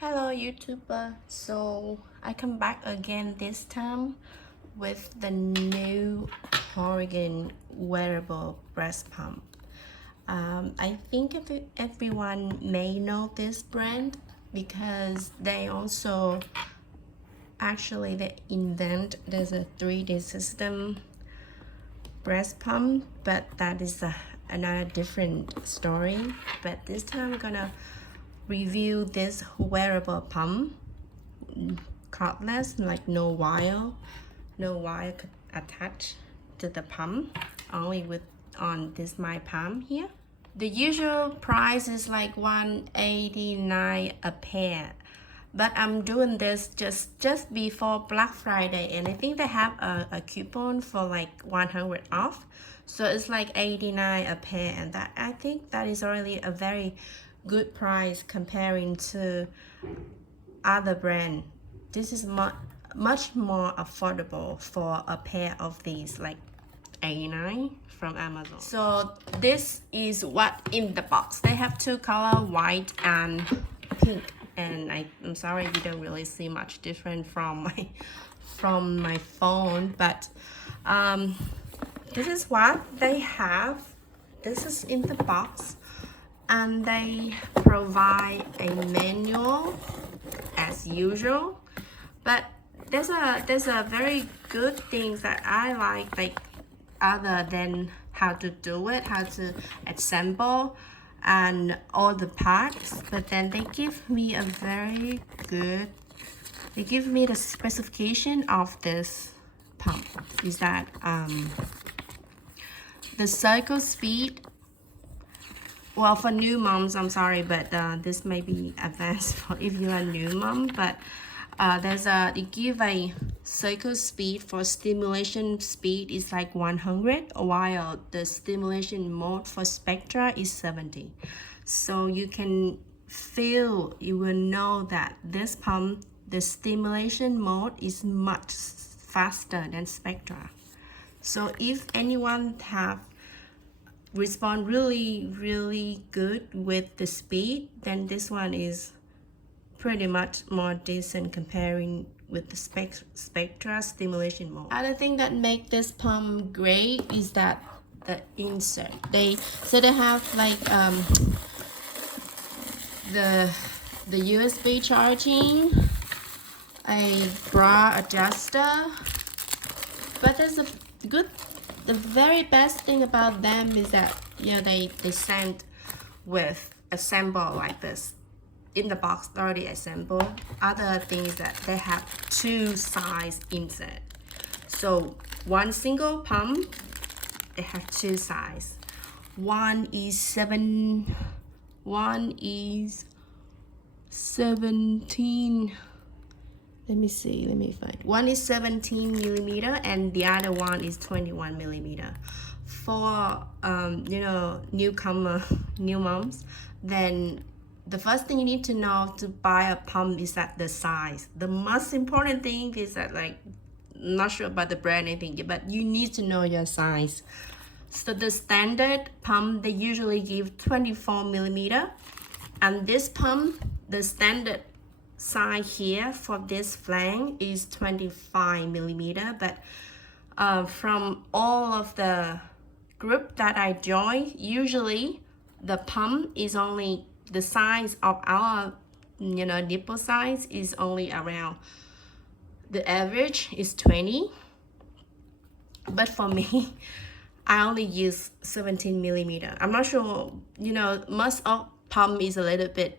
Hello YouTuber, so I come back again this time with the new Horigen Wearable Breast Pump. I think everyone may know this brand because they also they invent there's a 3D system breast pump, but that is another different story. But this time I'm gonna review this wearable pump, cordless, like no wire attached to the pump, only with on this my palm here. The usual price is like $189 a pair, but I'm doing this just before Black Friday, and I think they have a coupon for like 100 off, so it's like 89 a pair, and that I think that is already a very good price comparing to other brand. This is much more affordable for a pair of these, like 89 from Amazon. So this is what in the box. They have two color, white and pink, and I'm sorry you don't really see much different from my phone, but this is what they have. This is in the box, and they provide a manual as usual, but there's a very good things that I like other than how to do it, how to assemble and all the parts. But then they give me they give me the specification of this pump is that the cycle speed. Well, for new moms, I'm sorry, but this may be advanced for if you are a new mom. But they give a cycle speed for stimulation speed is like 100, while the stimulation mode for Spectra is 70. So you will know that this pump, the stimulation mode is much faster than Spectra. So if anyone have respond really good with the speed, then this one is pretty much more decent comparing with the Spectra stimulation mode. Other thing that make this pump great is that the insert. They have like the USB charging, a bra adjuster, but there's the very best thing about them is that they send with assemble like this in the box already assembled. Other things that they have two size insert, so one single pump they have two size. One is 17. Let me find. One is 17 millimeter and the other one is 21 millimeter. For new moms, then the first thing you need to know to buy a pump is that the size. The most important thing is that, like, not sure about the brand anything, but you need to know your size. So the standard pump, they usually give 24 millimeter, and this pump, the standard size here for this flange is 25 millimeter. But from all of the group that I joined, usually the pump is only the size of our nipple size is only around, the average is 20, but for me I only use 17 millimeter. I'm not sure, most of pump is a little bit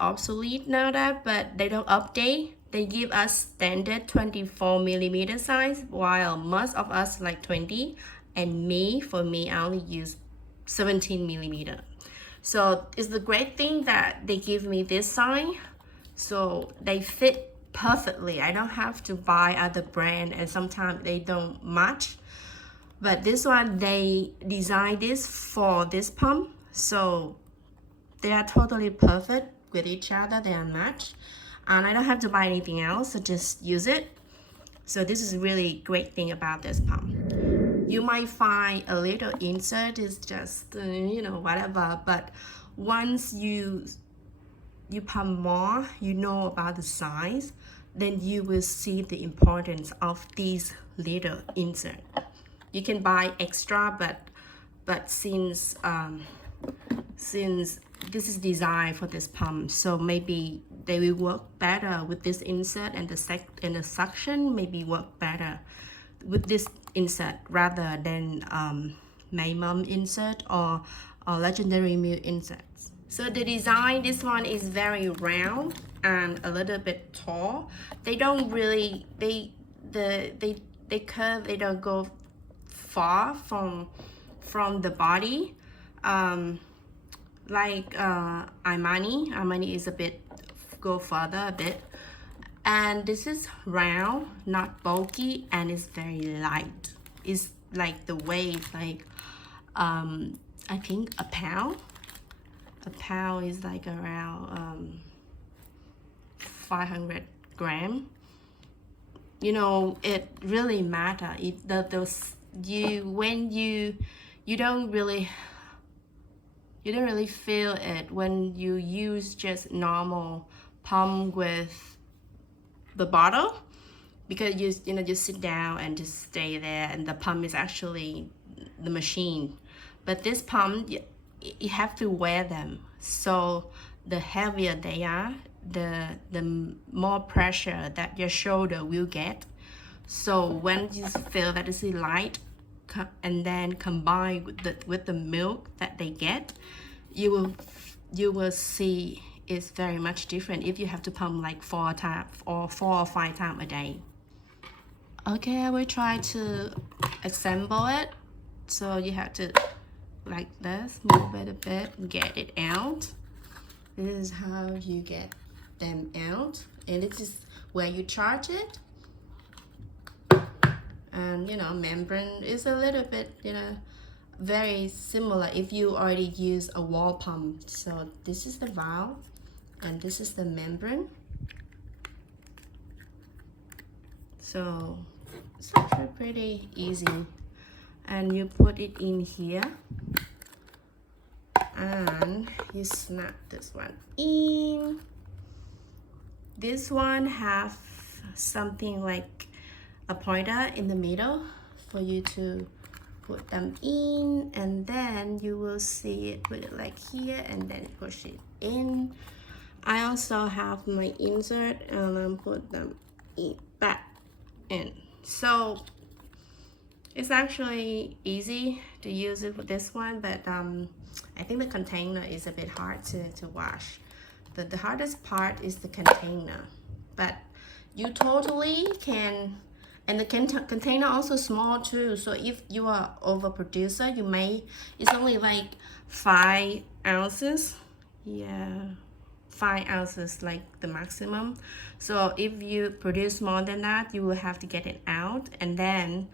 obsolete now, but they don't update. They give us standard 24 millimeter size, while most of us like 20, and for me I only use 17 millimeter. So it's the great thing that they give me this size, so they fit perfectly. I don't have to buy other brand, and sometimes they don't match, but this one they designed this for this pump, so they are totally perfect with each other. They are matched, and I don't have to buy anything else, so just use it. So this is really great thing about this pump. You might find a little insert is just whatever, but once you you pump more, you know about the size, then you will see the importance of these little insert. You can buy extra, but since this is designed for this pump, so maybe they will work better with this insert, and the suction maybe work better with this insert rather than minimum insert or legendary milk inserts. So the design, this one is very round and a little bit tall. They don't really, they curve, they don't go far from the body. Like Armani is a bit, go further a bit. And this is round, not bulky, and it's very light. It's like the weight, like I think a pound. A pound is like around 500 grams. You know, it really matters. When you don't really feel it when you use just normal pump with the bottle, because you know, just sit down and just stay there, and the pump is actually the machine. But this pump, you have to wear them, so the heavier they are, the more pressure that your shoulder will get. So when you feel that it's light, and then combined with the milk that they get, you will see it's very much different if you have to pump like 4 or 5 times a day. Okay, I will try to assemble it. So you have to, like this, move it a bit and get it out. This is how you get them out, and this is where you charge it. And you know, membrane is a little bit, you know, very similar if you already use a wall pump. So this is the valve and this is the membrane. So it's actually pretty easy, and you put it in here and you snap this one in. This one have something like a pointer in the middle for you to put them in, and then you will see it, put it like here and then push it in. I also have my insert and then put them in back in. So it's actually easy to use it for this one, but I think the container is a bit hard to wash. The hardest part is the container, but you totally can. And the container also small too, so if you are overproducer, you may, it's only like 5 ounces. Yeah, 5 ounces like the maximum. So if you produce more than that, you will have to get it out and then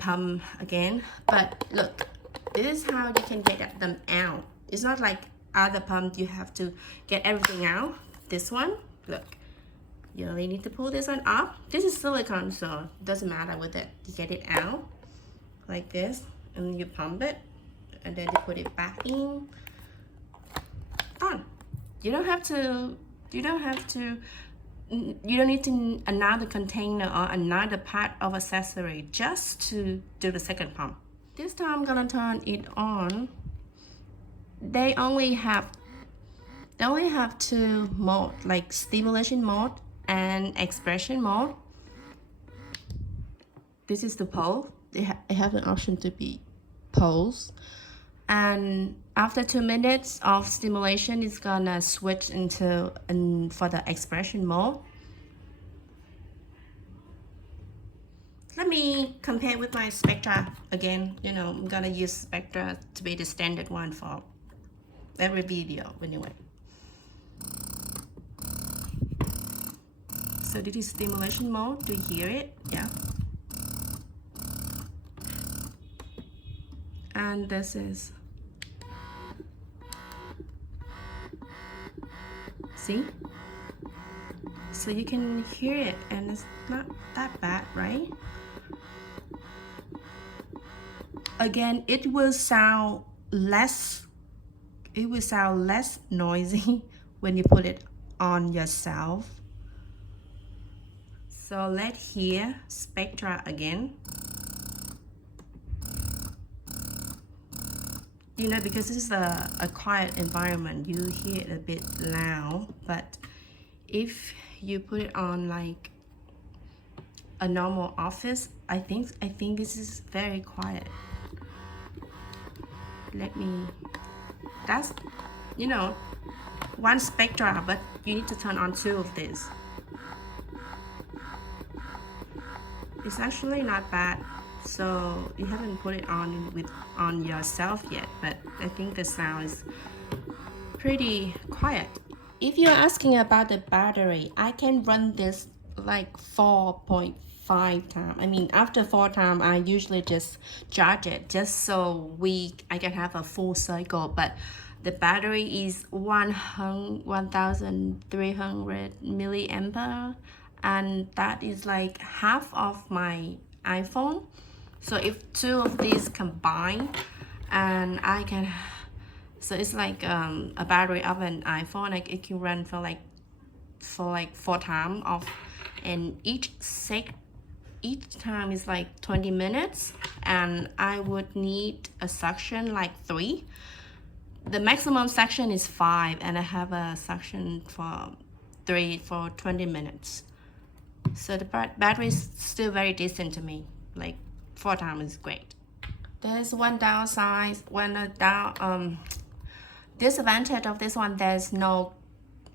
pump again. But look, this is how you can get them out. It's not like other pump you have to get everything out. This one, look, you only need to pull this one up. This is silicone, so it doesn't matter with it. You get it out like this, and you pump it, and then you put it back in. Done. You don't need to another container or another part of accessory just to do the second pump. This time I'm gonna turn it on. They only have 2 modes, like stimulation mode and expression mode. This is the pulse. They have an option to be pulse, and after 2 minutes of stimulation, it's gonna switch into for the expression mode. Let me compare with my Spectra again. You know, I'm gonna use Spectra to be the standard one for every video anyway. So this is stimulation mode. Do you hear it? Yeah. And this is, see? So you can hear it, and it's not that bad, right? Again, it will sound less noisy when you put it on yourself. So let's hear Spectra again. You know, because this is a quiet environment, you hear it a bit loud, but if you put it on like a normal office, I think this is very quiet. Let me, that's, you know, one Spectra, but you need to turn on 2 of these. It's actually not bad. So you haven't put it on yourself yet, but I think the sound is pretty quiet. If you're asking about the battery, I can run this like 4.5 times. I mean, after 4 times, I usually just charge it just so I can have a full cycle. But the battery is 1,300 milliampere, and that is like half of my iPhone. So if 2 of these combine, and I can, so it's like a battery of an iPhone, like it can run for like 4 times of, and each time is like 20 minutes, and I would need a suction like 3. The maximum suction is 5, and I have a suction for 3 for 20 minutes. So the battery is still very decent to me. Like 4 times is great. There's one downside, disadvantage of this one. There's no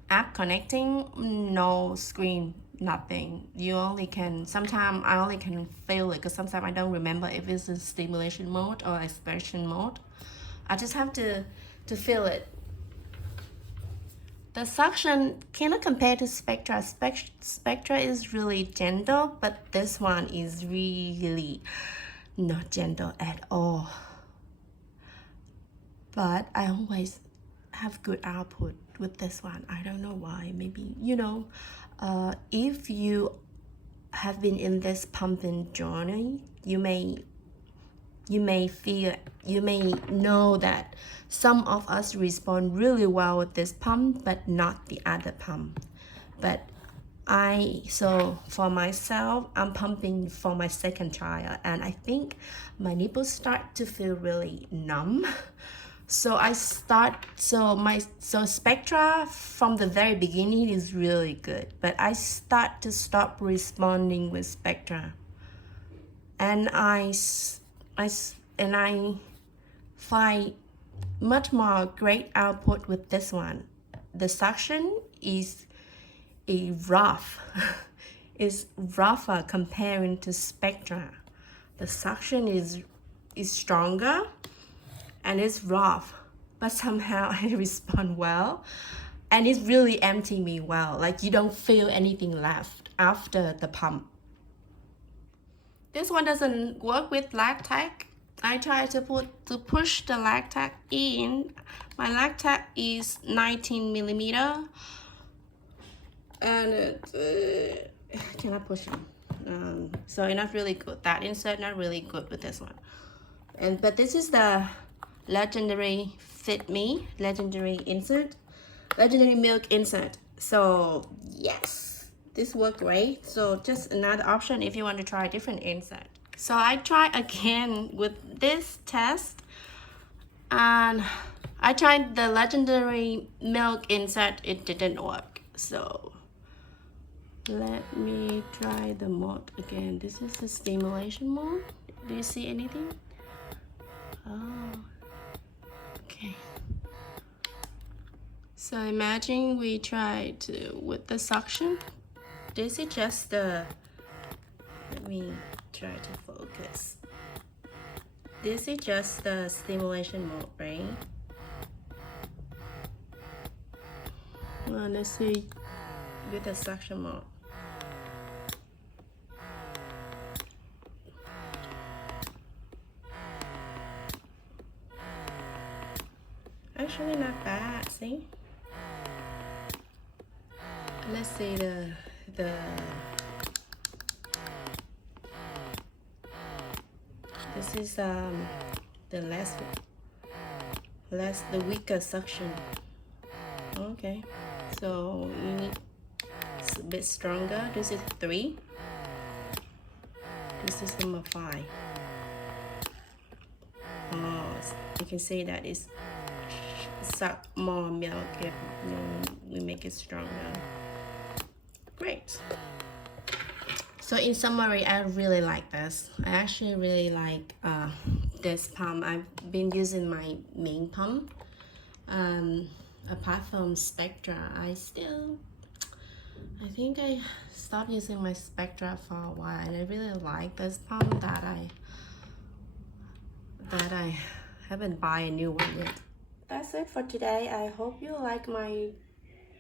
app connecting, no screen, nothing. You only can, sometimes I only can feel it, because sometimes I don't remember if it's in stimulation mode or expression mode. I just have to feel it. The suction cannot compare to Spectra. Spectra is really gentle, but this one is really not gentle at all. But I always have good output with this one. I don't know why. Maybe, you know, if you have been in this pumping journey, you may know that some of us respond really well with this pump, but not the other pump. But so for myself, I'm pumping for my second trial, and I think my nipples start to feel really numb. So Spectra from the very beginning is really good, but I stop responding with Spectra, and I find much more great output with this one. The suction is rough. Is rougher comparing to Spectra. The suction is stronger and it's rough, but somehow I respond well, and it's really empty me well. Like you don't feel anything left after the pump. This one doesn't work with lactac. I try to push the lactac in. My lactac is 19 millimeter, and it cannot push it. So it's not really good. That insert not really good with this one. But this is the legendary Fit Me, legendary milk insert. So yes, this worked great. So just another option if you want to try a different insert. So I try again with this test, and I tried the legendary milk insert. It didn't work. So let me try the mode again. This is the stimulation mode. Do you see anything? Oh, okay. So imagine we try to with the suction. This is just the, let me try to focus. This is just the stimulation mode, right? Well, let's see with the suction mode. Actually not bad, see? Let's see the this is the the weaker suction. Okay. So you need it's a bit stronger. This is 3. This is number 5. Oh, you can see that it's suck more milk if we make it stronger. Great. So in summary, I really like this. I actually really like this pump. I've been using my main pump. Apart from Spectra, I think I stopped using my Spectra for a while, and I really like this pump that I haven't buy a new one yet. That's it for today. I hope you like my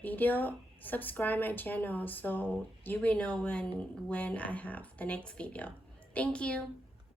video. Subscribe my channel so you will know when I have the next video. Thank you.